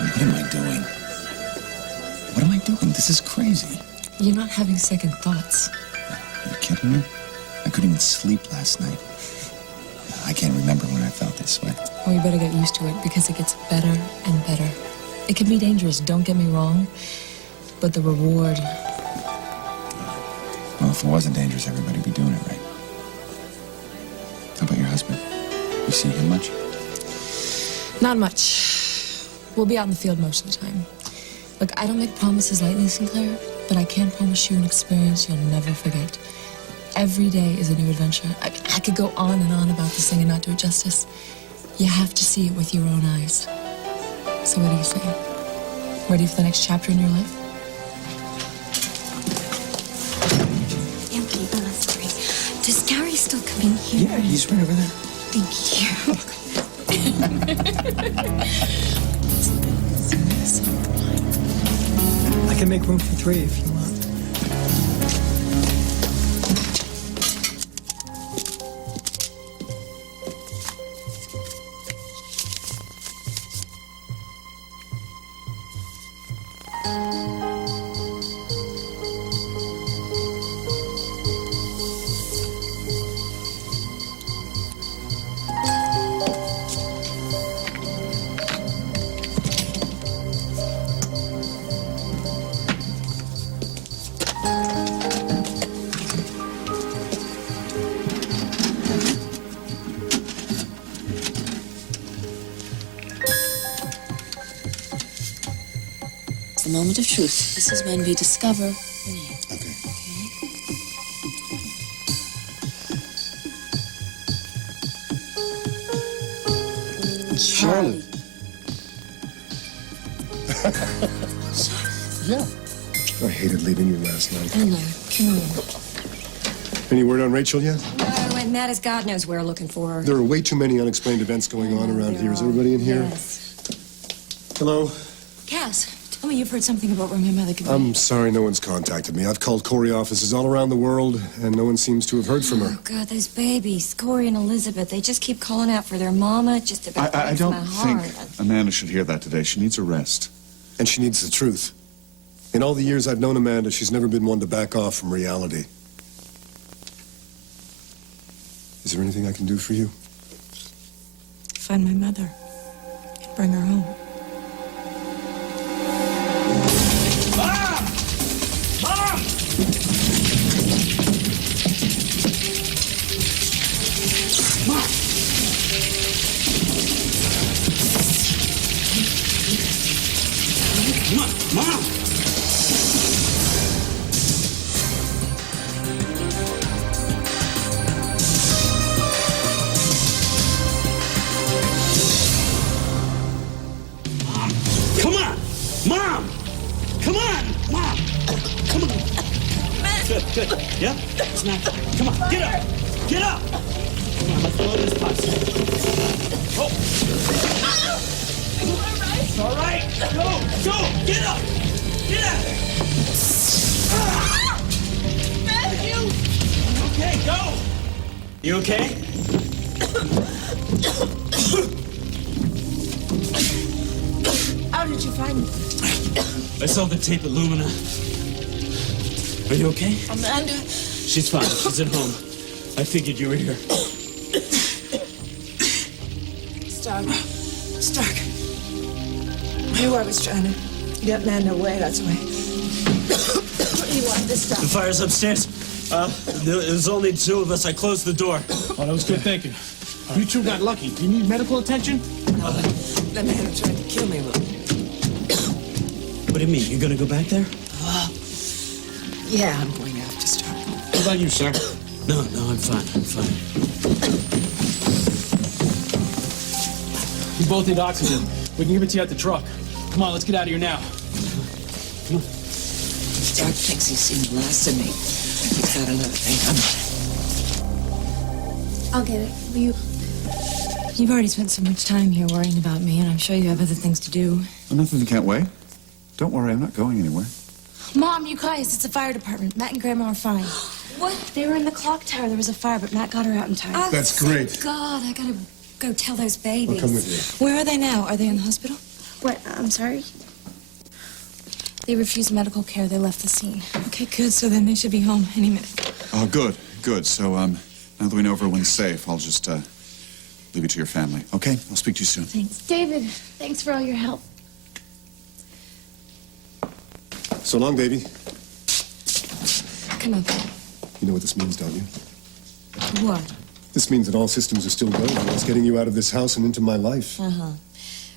What am I doing? What am I doing? This is crazy. You're not having second thoughts. Are you kidding me? I couldn't even sleep last night. I can't remember when I felt this way. Well, you better get used to it because it gets better and better. It can be dangerous, don't get me wrong, but the reward... Well, if it wasn't dangerous, everybody would be doing it right. How about your husband? You see him much? Not much. We'll be out in the field most of the time. Look, I don't make promises lightly, Sinclair, but I can promise you an experience you'll never forget. Every day is a new adventure. I could go on and on about this thing and not do it justice. You have to see it with your own eyes. So what do you say? Ready for the next chapter in your life? Yankee, sorry. Does Gary still come in here? Yeah, he's right over there. Thank you. I can make room for 3 if you want. The moment of truth. This is when we discover your name. Okay. Charlie. Yeah. I hated leaving you last night. Hello. Come here. Any word on Rachel yet? No, and that is God knows where looking for her. There are way too many unexplained events going on around here. Is everybody in here? Yes. Hello? Cass, tell me you've heard something about where my mother could be. I'm sorry no one's contacted me. I've called Corey offices all around the world, and no one seems to have heard from her. Oh, God, those babies, Corey and Elizabeth, they just keep calling out for their mama. It just about I breaks don't my think heart. Amanda should hear that today. She needs a rest. And she needs the truth. In all the years I've known Amanda, she's never been one to back off from reality. Is there anything I can do for you? Find my mother and bring her home. Mom! Come on! Mom! Come on! Mom! Come on! Good, good. Yeah? It's not... Come on, get up! Get up! Come on, let's load this bus. Oh! It's all right. Go! Go! Get up! Get out of there! Matthew! Okay, go! You okay? How did you find me? I saw the tape at Lumina. Are you okay? Amanda. She's fine. She's at home. I figured you were here. Stark. Knew I was trying to get Amanda away, that's why. What do you want this The time? fire's upstairs. There's only 2 of us. I closed the door. Oh, that was good thinking. You two got lucky. Do you need medical attention? The man who tried to kill me will. What do you mean? You're gonna go back there? Yeah, I'm going to have to start. What about you, sir? No, I'm fine. I'm fine. You both need oxygen. We can give it to you at the truck. Come on, let's get out of here now. Come on. Stark thinks he's seen the last of me. He's got another thing coming. I'll get it. Will you? You've already spent so much time here worrying about me, and I'm sure you have other things to do. Well, nothing can't wait. Don't worry, I'm not going anywhere. Mom, you guys, it's the fire department. Matt and Grandma are fine. What? They were in the clock tower. There was a fire, but Matt got her out in time. That's great. Thank God, I gotta go tell those babies. I'll come with you. Where are they now? Are they in the hospital? What? I'm sorry? They refused medical care. They left the scene. Okay, good. So then they should be home any minute. Oh, good, good. So, now that we know everyone's safe, I'll just, leave it to your family. Okay? I'll speak to you soon. Thanks. David, thanks for all your help. So long, baby. Come on. You know what this means, don't you? What? This means that all systems are still going. It's getting you out of this house and into my life. Uh-huh.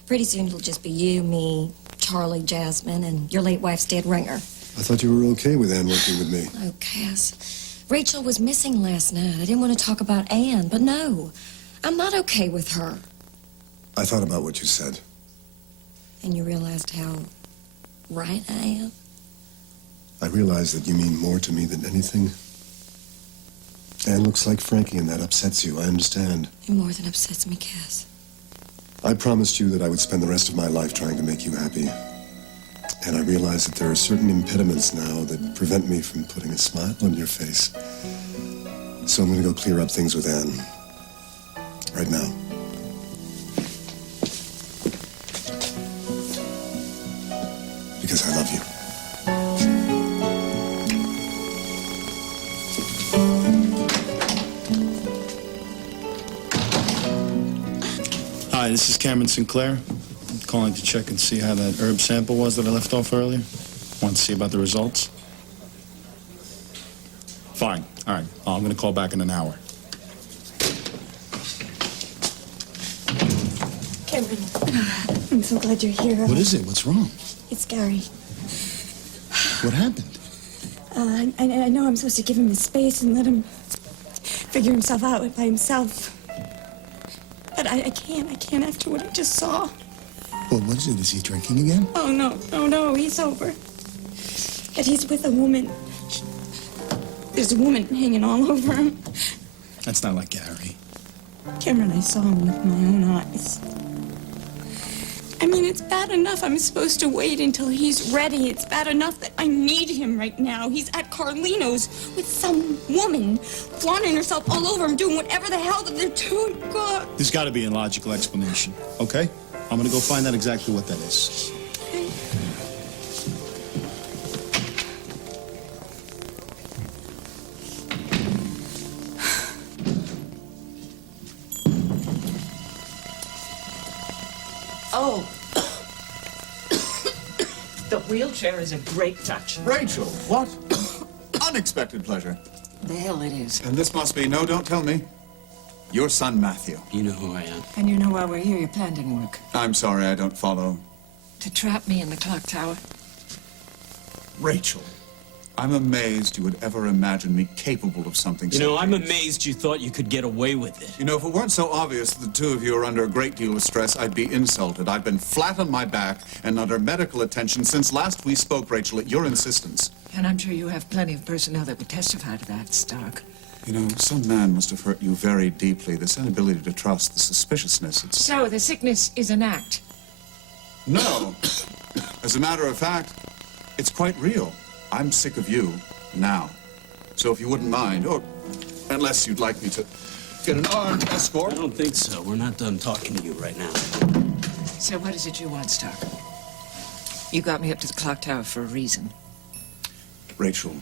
Pretty soon it'll just be you, me, Charlie, Jasmine, and your late wife's dead ringer. I thought you were okay with Anne working with me. Oh, Cass. Rachel was missing last night. I didn't want to talk about Anne, but no. I'm not okay with her. I thought about what you said. And you realized how right I am? I realize that you mean more to me than anything. Anne looks like Frankie, and that upsets you. I understand. It more than upsets me, Cass. I promised you that I would spend the rest of my life trying to make you happy. And I realize that there are certain impediments now that prevent me from putting a smile on your face. So I'm going to go clear up things with Anne. Right now. Because I love you. Hi, this is Cameron Sinclair. I'm calling to check and see how that herb sample was that I left off earlier. Want to see about the results? Fine. All right. I'm going to call back in an hour. Cameron, I'm so glad you're here. What is it? What's wrong? It's Gary. What happened? I know I'm supposed to give him his space and let him figure himself out by himself. But I can't after what I just saw. Well, what is it? Is he drinking again? Oh, no, he's sober. But he's with a woman. There's a woman hanging all over him. That's not like Gary. Cameron, I saw him with my own eyes. I mean, it's bad enough I'm supposed to wait until he's ready. It's bad enough that I need him right now. He's at Carlino's with some woman, flaunting herself all over him, doing whatever the hell that they're doing. God. There's got to be a logical explanation, okay? I'm going to go find out exactly what that is. Oh. The wheelchair is a great touch. Rachel, what? Unexpected pleasure. The hell it is. And this must be, no, don't tell me, your son, Matthew. You know who I am. And you know why we're here. Your plan didn't work. I'm sorry, I don't follow. To trap me in the clock tower. Rachel, I'm amazed you would ever imagine me capable of something You so know, I'm heinous. amazed you thought you could get away with it. You know, if it weren't so obvious that the two of you are under a great deal of stress, I'd be insulted. I've been flat on my back and under medical attention since last we spoke, Rachel, at your insistence. And I'm sure you have plenty of personnel that would testify to that, Stark. You know, some man must have hurt you very deeply. This inability to trust, the suspiciousness, it's... So the sickness is an act. No. As a matter of fact, it's quite real. I'm sick of you now. So if you wouldn't mind, or unless you'd like me to get an armed escort. I don't think so. We're not done talking to you right now. So what is it you want, Stark? You got me up to the clock tower for a reason. Rachel,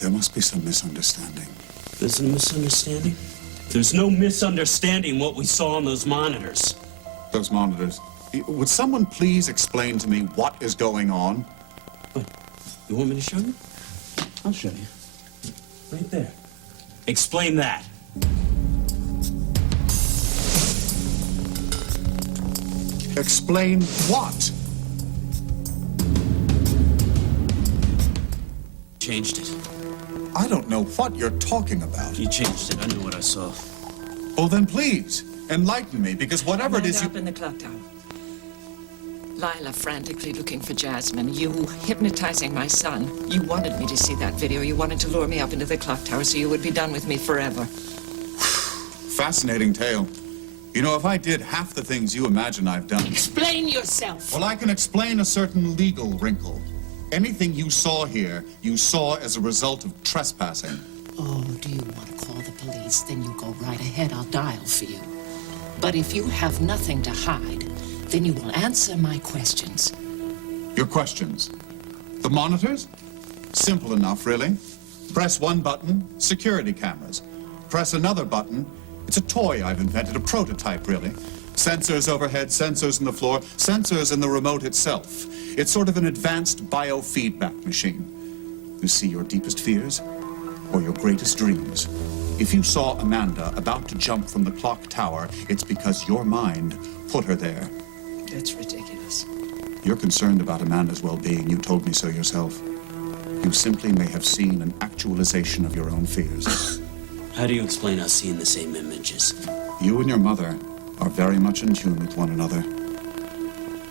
there must be some misunderstanding. There's a misunderstanding? There's no misunderstanding what we saw on those monitors. Those monitors. Would someone please explain to me what is going on? What? You want me to show you? I'll show you. Right there. Explain that. Explain what? Changed it. I don't know what you're talking about. You changed it. I knew what I saw. Well, then please, enlighten me, because whatever it is up in the clock tower. Lila frantically looking for Jasmine. You hypnotizing my son. You wanted me to see that video. You wanted to lure me up into the clock tower so you would be done with me forever. Fascinating tale. You know, if I did half the things you imagine I've done... Explain yourself! Well, I can explain a certain legal wrinkle. Anything you saw here, you saw as a result of trespassing. Oh, do you want to call the police? Then you go right ahead. I'll dial for you. But if you have nothing to hide, Then you will answer my questions. Your questions. The monitors? Simple enough, really. Press one button, security cameras. Press another button. It's a toy I've invented, a prototype, really. Sensors overhead, sensors in the floor, sensors in the remote itself. It's sort of an advanced biofeedback machine. You see your deepest fears or your greatest dreams. If you saw Amanda about to jump from the clock tower, it's because your mind put her there. That's ridiculous. You're concerned about Amanda's well-being. You told me so yourself. You simply may have seen an actualization of your own fears. How do you explain us seeing the same images? You and your mother are very much in tune with one another.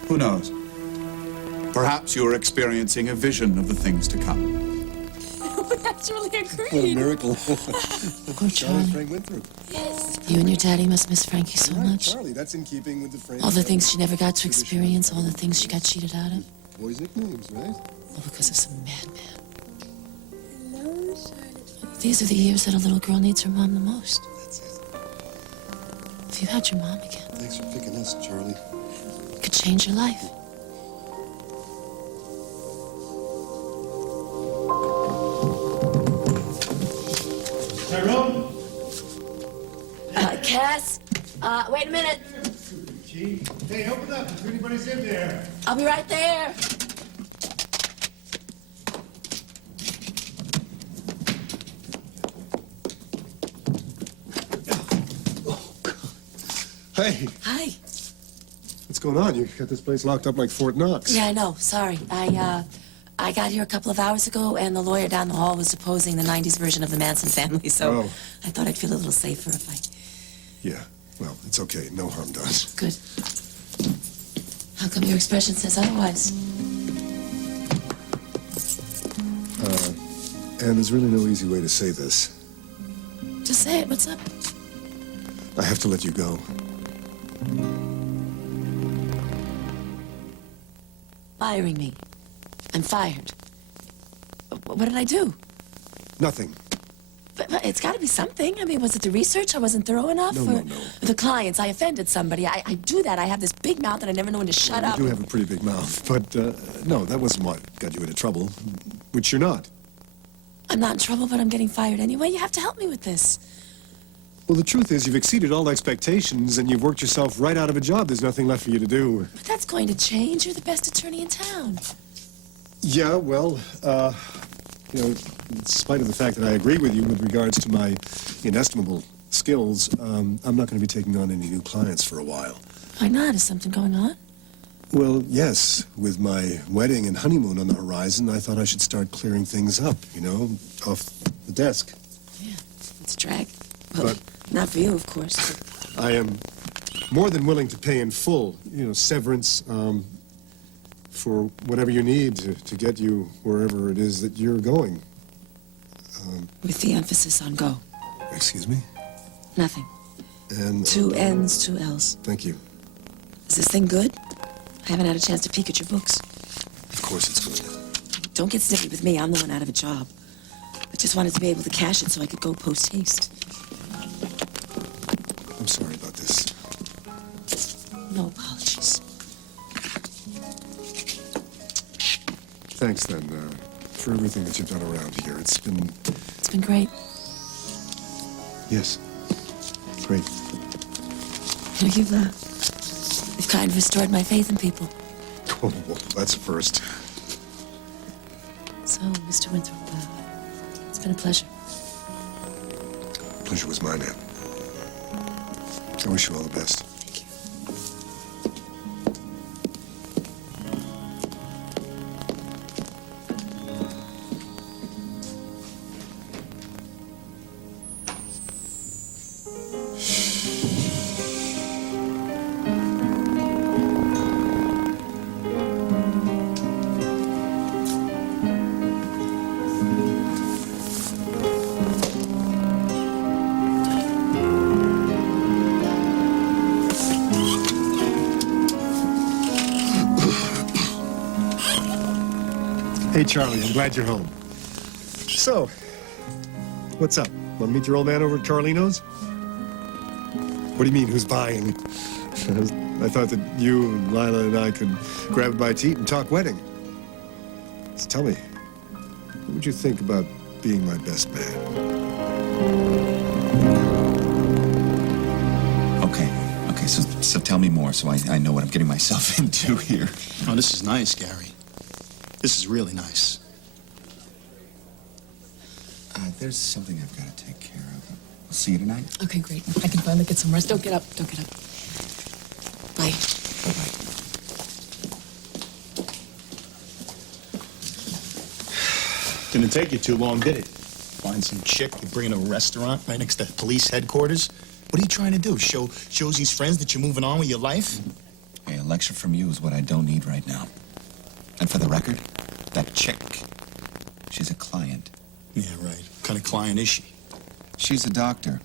Who knows? Perhaps you are experiencing a vision of the things to come. That's really a What a great. miracle. Poor Charlie. Frank went through. You and your daddy must miss Frankie so much. Charlie, that's in keeping with the Frank. All the things she never got to experience, all the things she got cheated out of. Boys' nicknames, right? All because of some madman. These are the years that a little girl needs her mom the most. That's it. If you had your mom again, Thanks for picking us, Charlie. it could change your life. Tyrone? Cass, wait a minute. Hey, open up if anybody's in there. I'll be right there. Hey, Hi. what's going on? You got this place locked up like Fort Knox. Yeah, I know. Sorry. I got here a couple of hours ago, and the lawyer down the hall was opposing the 90s version of the Manson family, so Oh. I thought I'd feel a little safer if I... Yeah, well, it's okay. No harm done. Good. How come your expression says otherwise? And there's really no easy way to say this. Just say it. What's up? I have to let you go. Firing me. I'm fired. What did I do? Nothing. But it's got to be something. I mean, was it the research? I wasn't thorough enough? No, or no, no. The clients. I offended somebody. I do that. I have this big mouth and I never know when to shut You up. do have a pretty big mouth, but no, that wasn't what got you into trouble, which you're not. I'm not in trouble, but I'm getting fired anyway. You have to help me with this. Well, the truth is you've exceeded all expectations and you've worked yourself right out of a job. There's nothing left for you to do. But that's going to change. You're the best attorney in town. Yeah, well, you know, in spite of the fact that I agree with you with regards to my inestimable skills, I'm not going to be taking on any new clients for a while. Why not? Is something going on? Well, yes. With my wedding and honeymoon on the horizon, I thought I should start clearing things up, you know, off the desk. Yeah, it's a drag. Well, But- not for you, of course. I am more than willing to pay in full, you know, severance, for whatever you need to get you wherever it is that you're going. With the emphasis on go. Excuse me? Nothing. And 2 N's, 2 L's. thank you. Is this thing good? I haven't had a chance to peek at your books. Of course it's good. Don't get snippy with me. I'm the one out of a job. I just wanted to be able to cash it so I could go post-haste. I'm sorry about this. No apologies. Thanks, then, for everything that you've done around here. It's been... It's been great. Yes. Great. You've kind of restored my faith in people. Oh, well, that's a first. So, Mr. Winthrop, it's been a pleasure. Pleasure was mine, Ann. I wish you all the best. Thank you. Hey, Charlie, I'm glad you're home. So, what's up? Want to meet your old man over at Carlino's? What do you mean, who's buying? I thought that you, Lila, and I could grab a bite to eat and talk wedding. So tell me, what would you think about being my best man? Okay, so tell me more so I know what I'm getting myself into here. Oh, this is nice, Gary. This is really nice. There's something I've got to take care of. I'll see you tonight. Okay, great. I can finally get some rest. Don't get up. Don't get up. Bye. Bye-bye. Didn't take you too long, did it? Find some chick, you bring in a restaurant right next to police headquarters. What are you trying to do? Show Josie's friends that you're moving on with your life? Hey, a lecture from you is what I don't need right now. And for the record, that chick, she's a client. Yeah, right. What kind of client is she? She's a doctor.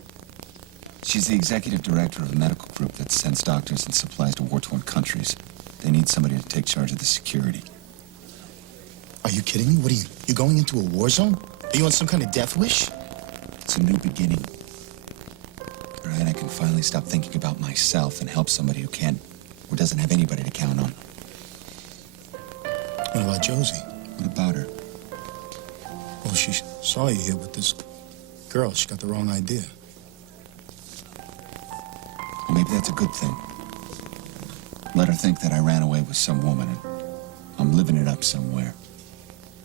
She's the executive director of a medical group that sends doctors and supplies to war-torn countries. They need somebody to take charge of the security. Are you kidding me? What are you going into a war zone? Are you on some kind of death wish? It's a new beginning. All right, I can finally stop thinking about myself and help somebody who can't, or doesn't have anybody to count on. What about Josie? What about her? Well, she saw you here with this girl. She got the wrong idea. Well, maybe that's a good thing. Let her think that I ran away with some woman and I'm living it up somewhere.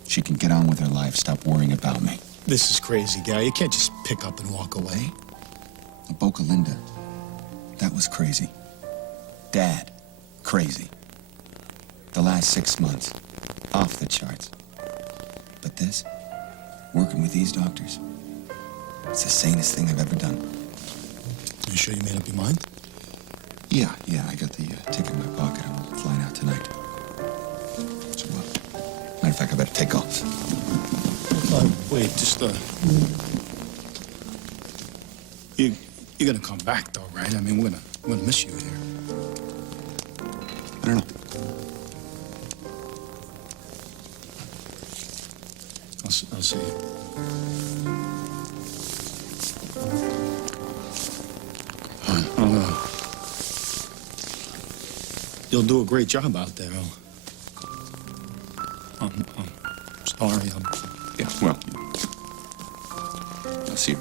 She can get on with her life, stop worrying about me. This is crazy, Gary. You can't just pick up and walk away. Boca Linda, that was crazy. Dad, crazy. The last 6 months, off the charts. But this, working with these doctors, it's the sanest thing I've ever done. You sure you made up your mind? Yeah, I got the ticket in my pocket. I'm flying out tonight. So, matter of fact, I better take off. Wait, just, You're gonna come back, though, right? I mean, we're gonna miss you here. I don't know. I'll see you. You'll do a great job out there. I'm sorry. Yeah, well, I'll see you.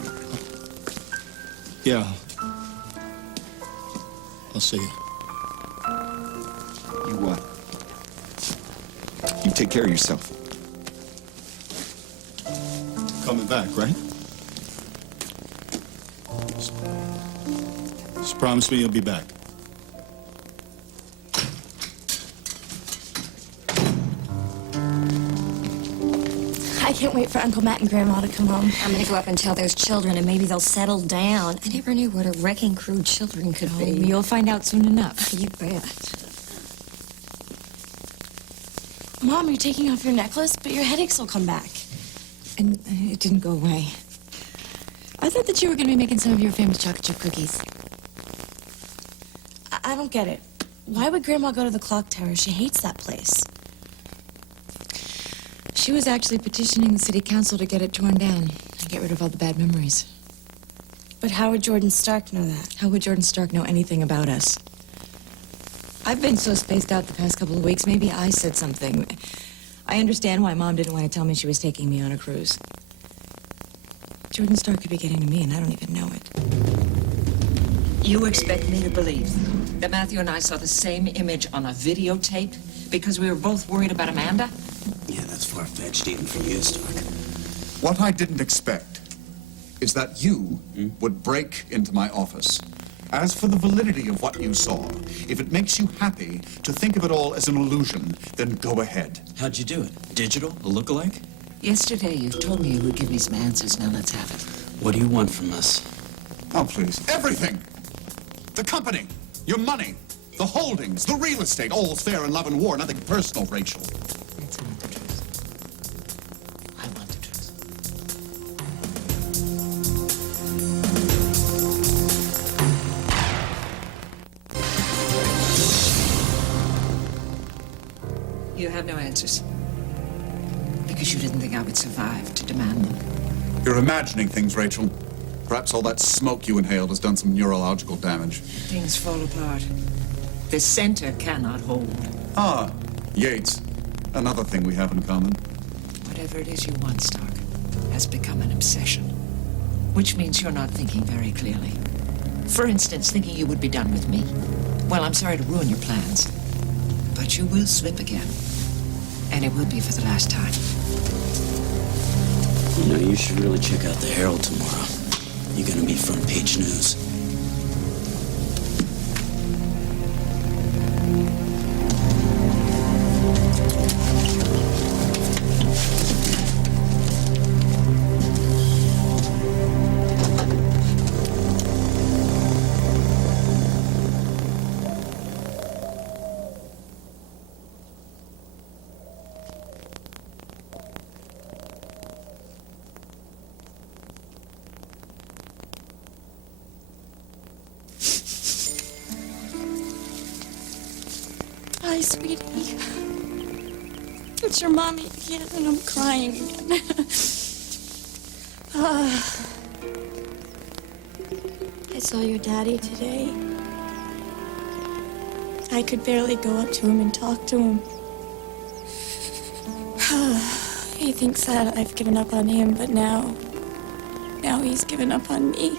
Yeah. I'll see you. You take care of yourself. Coming back, right? Just promise me you'll be back. I can't wait for Uncle Matt and Grandma to come home. I'm gonna go up and tell those children, and maybe they'll settle down. I never knew what a wrecking crew children could be. You'll find out soon enough. You bet. Mom, you're taking off your necklace, but your headaches will come back. And it didn't go away. I thought that you were going to be making some of your famous chocolate chip cookies. I don't get it. Why would Grandma go to the clock tower? She hates that place. She was actually petitioning the city council to get it torn down and get rid of all the bad memories. But how would Jordan Stark know that? How would Jordan Stark know anything about us? I've been so spaced out the past couple of weeks, maybe I said something. I understand why Mom didn't want to tell me she was taking me on a cruise. Jordan Stark could be getting to me, and I don't even know it. You expect me to believe that Matthew and I saw the same image on a videotape because we were both worried about Amanda? Yeah, that's far-fetched even for you, Stark. What I didn't expect is that you would break into my office. As for the validity of what you saw, if it makes you happy to think of it all as an illusion, then go ahead. How'd you do it? Digital? A look-alike? Yesterday, you told me you would give me some answers. Now let's have it. What do you want from us? Oh, please. Everything! The company, your money, the holdings, the real estate, all's fair in love and war, nothing personal, Rachel. That's not the truth. I want the truth. You have no answers. Because you didn't think I would survive to demand them. You're imagining things, Rachel. Perhaps all that smoke you inhaled has done some neurological damage. Things fall apart. The center cannot hold. Ah, Yates. Another thing we have in common. Whatever it is you want, Stark, has become an obsession. Which means you're not thinking very clearly. For instance, thinking you would be done with me. Well, I'm sorry to ruin your plans, but you will slip again. And it will be for the last time. You know, you should really check out the Herald tomorrow. You're gonna be front page news. Hi, sweetie. It's your mommy again, and I'm crying again. I saw your daddy today. I could barely go up to him and talk to him. He thinks that I've given up on him, but now he's given up on me.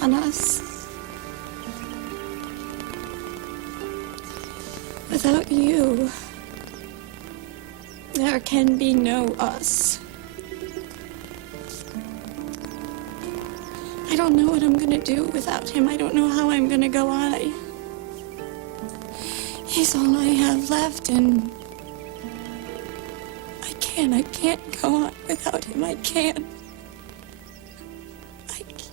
On us. Without you, there can be no us. I don't know what I'm gonna do without him. I don't know how I'm gonna go on. He's all I have left, and I can't go on without him. I can't. I can't.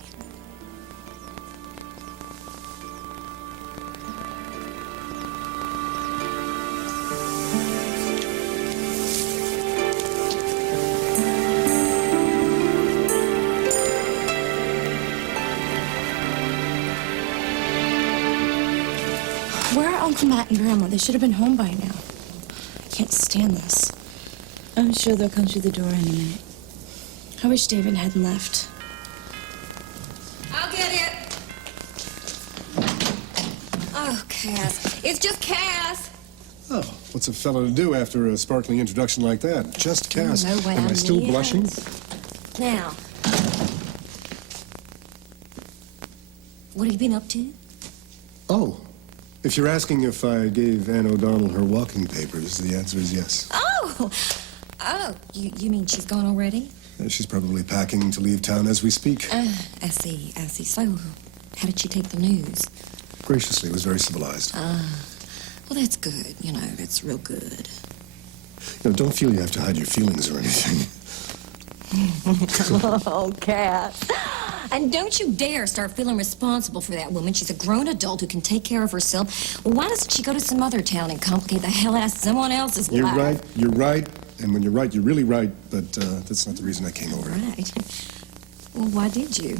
Where are Uncle Matt and Grandma? They should have been home by now. I can't stand this. I'm sure they'll come through the door any minute. I wish David hadn't left. I'll get it. Oh, Cass. It's just Cass. Oh, what's a fellow to do after a sparkling introduction like that? Just Cass. You know what Am I still mean. blushing? Now, what have you been up to? Oh, if you're asking if I gave Anne O'Donnell her walking papers, the answer is yes. Oh, you mean she's gone already? She's probably packing to leave town as we speak. I see. So, how did she take the news? Graciously, was very civilized. Well, that's good. You know, that's real good. You know, don't feel you have to hide your feelings or anything. Oh, Cass. And don't you dare start feeling responsible for that woman. She's a grown adult who can take care of herself. Well, why doesn't she go to some other town and complicate the hell out of someone else's life? You're right. And when you're right, you're really right. But that's not the reason I came over. Right. Well, why did you?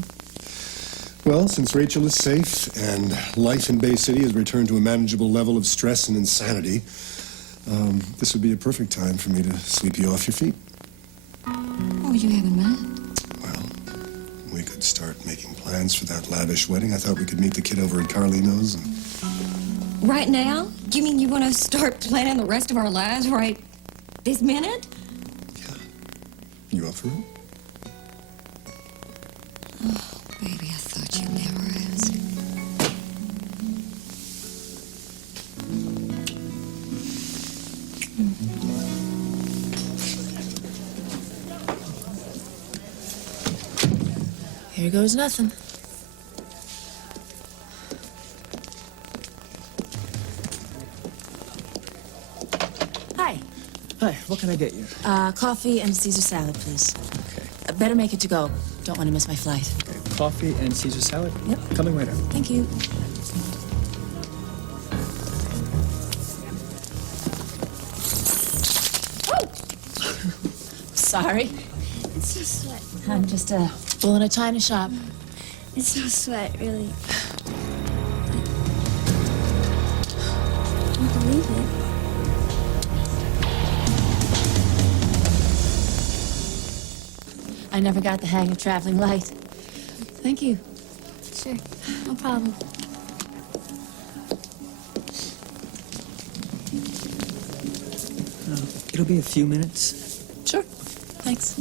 Well, since Rachel is safe and life in Bay City has returned to a manageable level of stress and insanity, this would be a perfect time for me to sweep you off your feet. What were you having in mind? Well, we could start making plans for that lavish wedding. I thought we could meet the kid over at Carlino's. And... Right now? You mean you want to start planning the rest of our lives right this minute? Yeah. You up for it? Oh, baby, I thought you'd never ask. Here goes nothing. Hi. Hi, what can I get you? Coffee and Caesar salad, please. Okay. Better make it to go. Don't want to miss my flight. Okay. Coffee and Caesar salad? Yep. Coming right up. Thank you. Sorry. It's so sweat. I'm just pulling a china shop. It's so sweat, really. I can't believe it. I never got the hang of traveling light. Thank you. Sure, no problem. It'll be a few minutes. Sure. Thanks.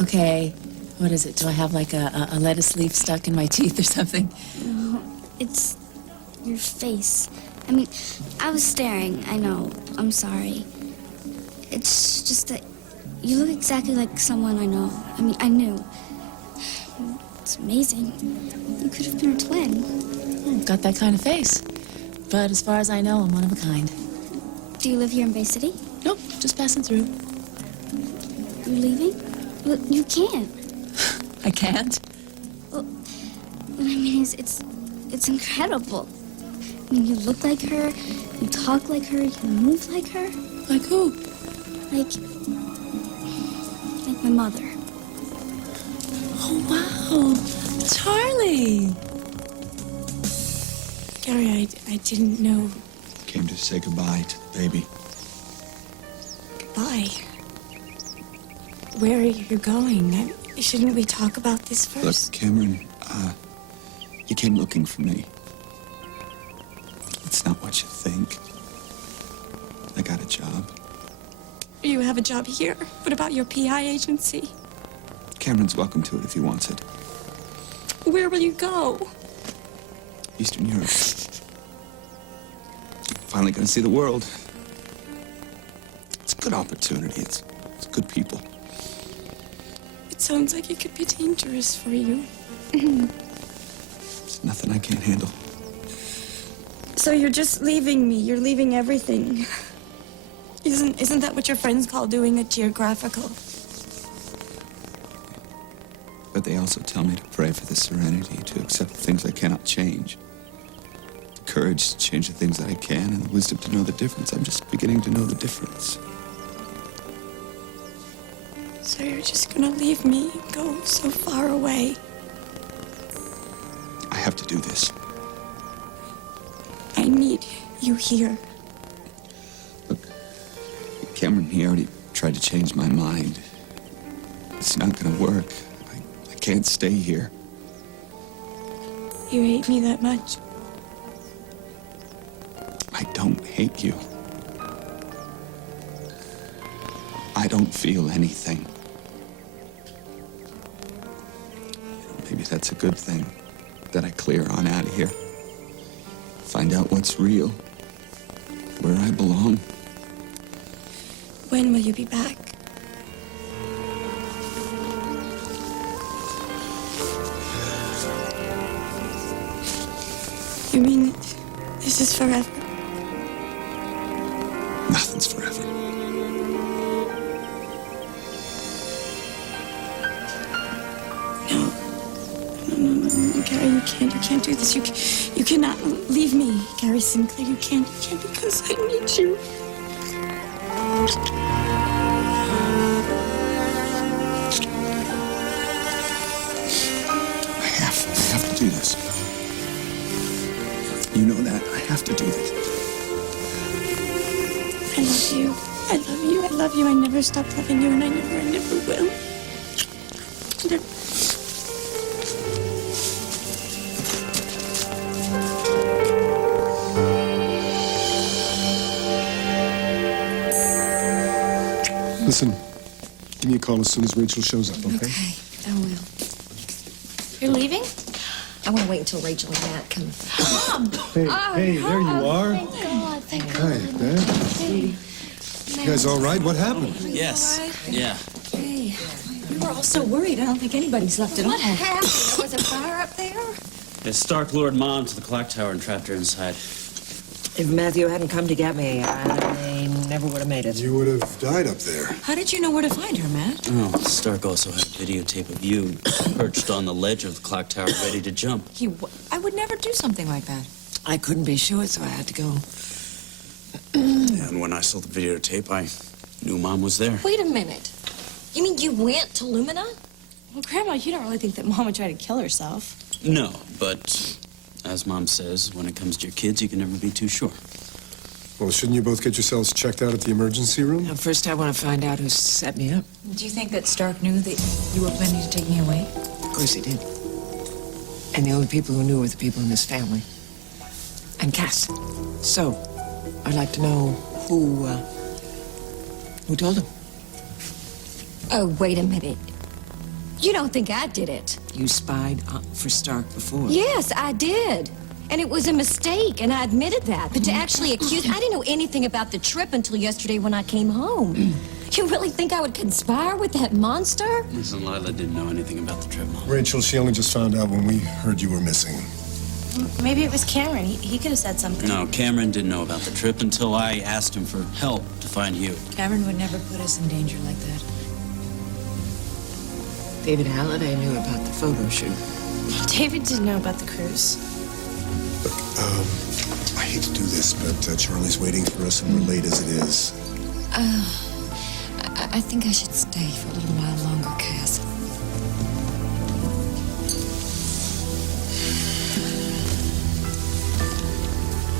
Okay. What is it? Do I have like a lettuce leaf stuck in my teeth or something? No, it's your face. I mean, I was staring, I know. I'm sorry. It's just that you look exactly like someone I know. I mean, I knew. It's amazing. You could have been a twin. Got that kind of face. But as far as I know, I'm one of a kind. Do you live here in Bay City? Nope, just passing through. You're leaving? Well, you can't. I can't? Well, what I mean is, it's incredible. I mean, you look like her, you talk like her, you move like her. Like who? Like my mother. Oh, wow. Charlie. Gary, I didn't know. Came to say goodbye to the baby. Goodbye. Where are you going? Shouldn't we talk about this Look, first? Cameron, you came looking for me. It's not what you think. I got a job. You have a job here? What about your PI agency? Cameron's welcome to it if he wants it. Where will you go? Eastern Europe. Finally gonna see the world. It's a good opportunity. It's good people. It sounds like it could be dangerous for you. There's nothing I can't handle. So you're just leaving me. You're leaving everything. Isn't that what your friends call doing a geographical? But they also tell me to pray for the serenity to accept the things I cannot change. The courage to change the things that I can, and the wisdom to know the difference. I'm just beginning to know the difference. So you're just gonna leave me and go so far away? I have to do this. I need you here. Cameron, he already tried to change my mind. It's not gonna work. I can't stay here. You hate me that much? I don't hate you. I don't feel anything. Maybe that's a good thing, that I clear on out of here. Find out what's real, where I belong. When will you be back? You mean this is forever? Nothing's forever. No, Gary, you can't do this. You cannot leave me, Gary Sinclair. You can't because I need you. I have to do this. You know that. I have to do this. I love you. I love you. I love you. I never stopped loving you, and I never will. Listen, give me a call as soon as Rachel shows up, okay? Okay, I will. You're leaving? I want to wait until Rachel and Matt come. Mom! Hey, there you are. Thank God, thank God. Hi, Dad. You guys all right? What happened? Yes. Yeah. Hey, We were all so worried. I don't think anybody's left at all. what happened? There was a fire up there? The Stark lured Mom to the clock tower and trapped her inside. If Matthew hadn't come to get me, I never would have made it. You would have died up there. How did you know where to find her, Matt? Oh, Stark also had a videotape of you perched on the ledge of the clock tower ready to jump. I would never do something like that. I couldn't be sure, so I had to go. And when I saw the videotape, I knew Mom was there. Wait a minute. You mean you went to Lumina? Well, Grandma, you don't really think that Mom would try to kill herself. No, but as Mom says, when it comes to your kids, you can never be too sure. Well, shouldn't you both get yourselves checked out at the emergency room? Now, first, I want to find out who set me up. Do you think that Stark knew that you were planning to take me away? Of course he did. And the only people who knew were the people in his family. And Cass. So, I'd like to know who told him? Oh, wait a minute. You don't think I did it? You spied for Stark before. Yes, I did. And it was a mistake, and I admitted that. But to actually accuse... I didn't know anything about the trip until yesterday when I came home. You really think I would conspire with that monster? Listen, Lila didn't know anything about the trip, Mom. Rachel, she only just found out when we heard you were missing. Maybe it was Cameron. He could have said something. No, Cameron didn't know about the trip until I asked him for help to find you. Cameron would never put us in danger like that. David Halliday knew about the photo shoot. David didn't know about the cruise. Look, I hate to do this, but Charlie's waiting for us and we're late as it is. I think I should stay for a little while longer, Cass.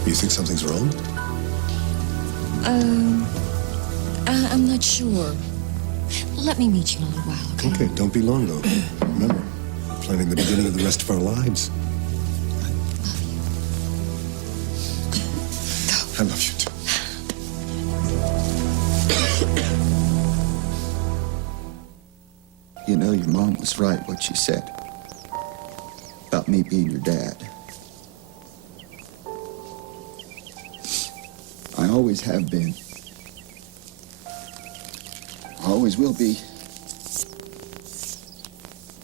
You think something's wrong? I'm not sure. Let me meet you in a little while, okay? Okay, don't be long, though. Remember, we're planning the beginning of the rest of our lives. I love you, too. You know, your mom was right what she said about me being your dad. I always have been. I always will be.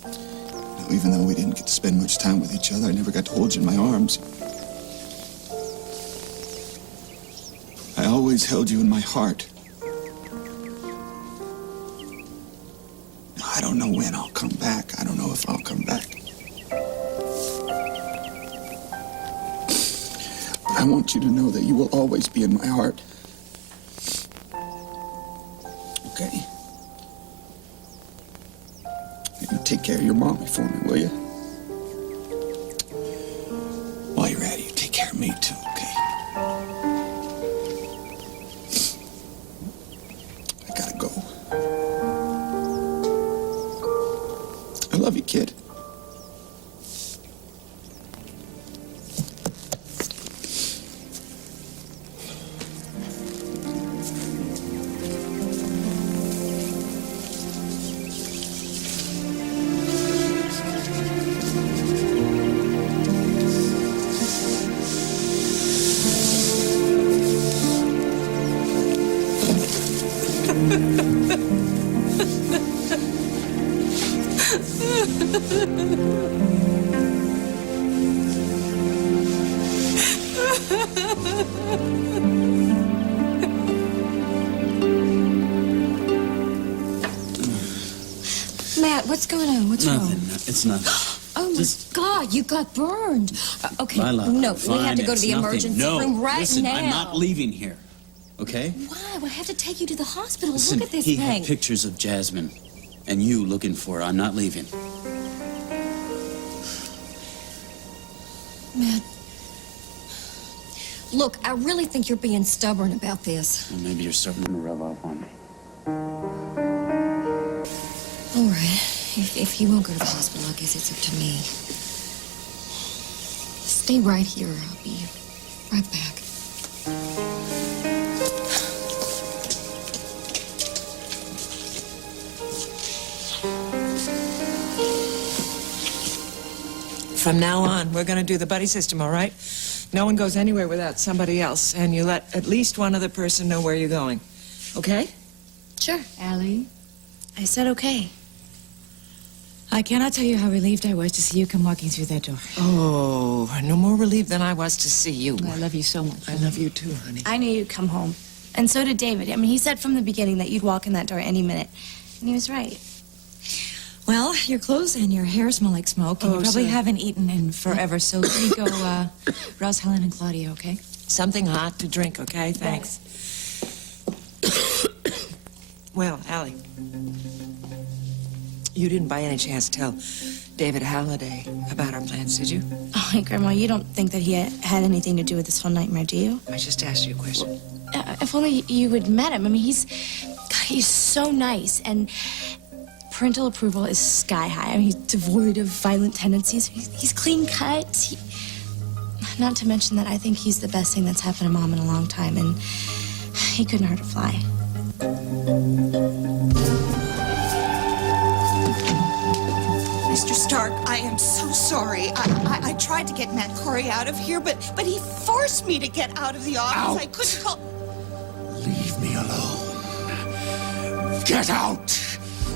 Now, even though we didn't get to spend much time with each other, I never got to hold you in my arms. I always held you in my heart. Now, I don't know when I'll come back. I don't know if I'll come back. But I want you to know that you will always be in my heart. Okay? You take care of your mommy for me, will you? While you're at it, you take care of me too, okay? I gotta go. I love you, kid. Matt, what's going on? What's Nothing. wrong? It's nothing. Oh, my God, you got burned. Okay, Lila, no, I'm we fine. have to go to It's the nothing. emergency No, room right listen, now. I'm not leaving here. Okay? Why? We'll have to take you to the hospital. Listen, Look at this he thing. had pictures of Jasmine and you looking for her. I'm not leaving. Matt, look, I really think you're being stubborn about this. Well, maybe you're starting to rub off on me. All right. If you won't go to the hospital, I guess it's up to me. Stay right here. I'll be right back. From now on, we're gonna do the buddy system, all right? No one goes anywhere without somebody else, and you let at least one other person know where you're going. Okay? Sure. Allie, I said okay. I cannot tell you how relieved I was to see you come walking through that door. Oh, no more relieved than I was to see you. I love you so much. I love you too, honey. I knew you'd come home. And so did David. I mean, he said from the beginning that you'd walk in that door any minute. And he was right. Well, your clothes and your hair smell like smoke, and Oh, you probably sorry. haven't eaten in forever, so let me go rouse Helen and Claudia, okay? Something hot to drink, okay? Thanks. Well, Allie, you didn't by any chance tell David Halliday about our plans, did you? Oh, hey, Grandma, you don't think that he had anything to do with this whole nightmare, do you? I just asked you a question. If only you had met him. I mean, he's so nice, and parental approval is sky high. I mean, he's devoid of violent tendencies. He's clean cut. Not to mention that I think he's the best thing that's happened to Mom in a long time, and he couldn't hurt a fly. Mr. Stark, I am so sorry. I tried to get Matt Corey out of here, but he forced me to get out of the office. I couldn't call... Leave me alone. Get out!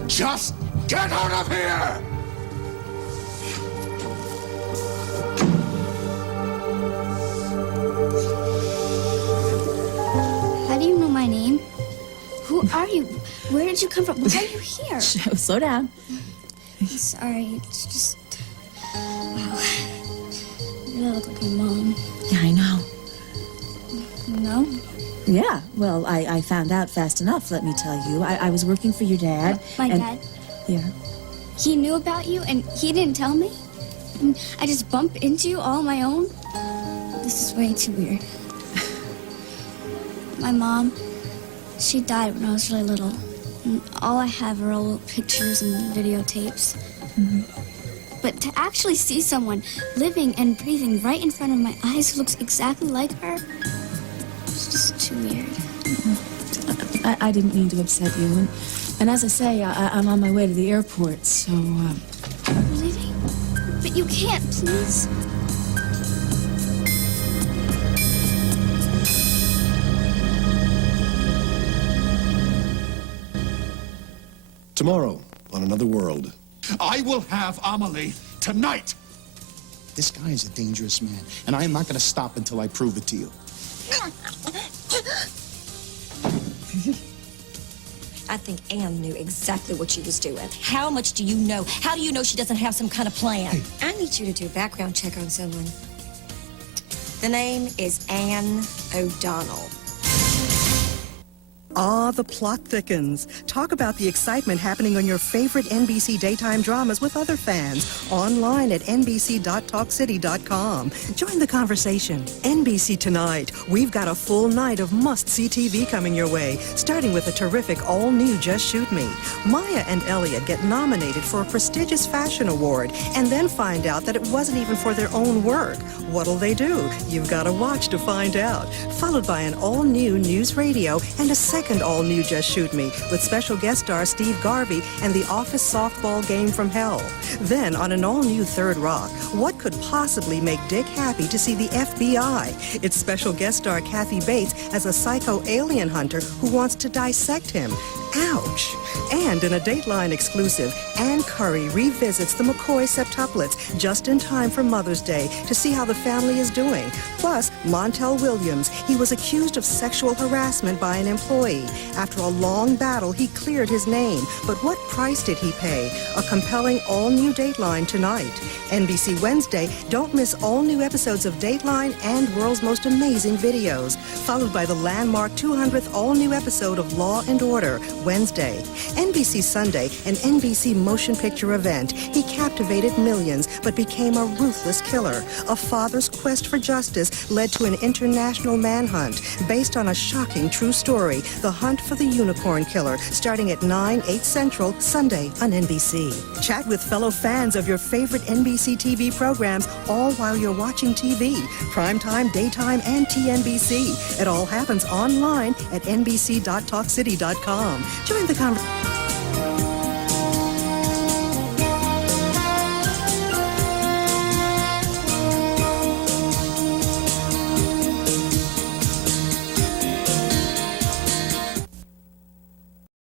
Just get out of here! How do you know my name? Who are you? Where did you come from? Why are you here? Slow down. Sorry, it's just... Wow. You really look like my mom. Yeah, I know. No? Yeah, well, I found out fast enough, let me tell you. I was working for your dad. My and- dad? Yeah. He knew about you and he didn't tell me? And I just bumped into you all on my own? This is way too weird. My mom, she died when I was really little. And all I have are old pictures and videotapes. But to actually see someone living and breathing right in front of my eyes who looks exactly like her, it's just too weird. I didn't mean to upset you. And as I say, I'm on my way to the airport, so... You're leaving? But you can't, please. Tomorrow, on Another World. I will have Amelie tonight. This guy is a dangerous man, and I am not going to stop until I prove it to you. I think Anne knew exactly what she was doing. How much do you know? How do you know she doesn't have some kind of plan? I need you to do a background check on someone. The name is Anne O'Donnell. Ah, the plot thickens. Talk about the excitement happening on your favorite NBC daytime dramas with other fans online at nbc.talkcity.com. Join the conversation. NBC Tonight. We've got a full night of must-see TV coming your way, starting with a terrific all-new Just Shoot Me. Maya and Elliot get nominated for a prestigious fashion award and then find out that it wasn't even for their own work. What'll they do? You've got to watch to find out. Followed by an all-new news radio and a second all-new Just Shoot Me with special guest star Steve Garvey and the Office softball game from hell. Then on an all-new Third Rock, what could possibly make Dick happy to see the FBI? It's special guest star Kathy Bates as a psycho alien hunter who wants to dissect him. Ouch! And in a Dateline exclusive, Ann Curry revisits the McCoy septuplets just in time for Mother's Day to see how the family is doing. Plus, Montel Williams, he was accused of sexual harassment by an employee. After a long battle, he cleared his name. But what price did he pay? A compelling all-new Dateline tonight. NBC Wednesday, don't miss all new episodes of Dateline and World's Most Amazing Videos. Followed by the landmark 200th all-new episode of Law and Order, Wednesday. NBC Sunday, an NBC motion picture event. He captivated millions, but became a ruthless killer. A father's quest for justice led to an international manhunt based on a shocking true story, The Hunt for the Unicorn Killer, starting at 9/8 Central, Sunday on NBC. Chat with fellow fans of your favorite NBC TV programs, all while you're watching TV. Primetime, daytime, and TNBC. It all happens online at nbc.talkcity.com. Join the conversation.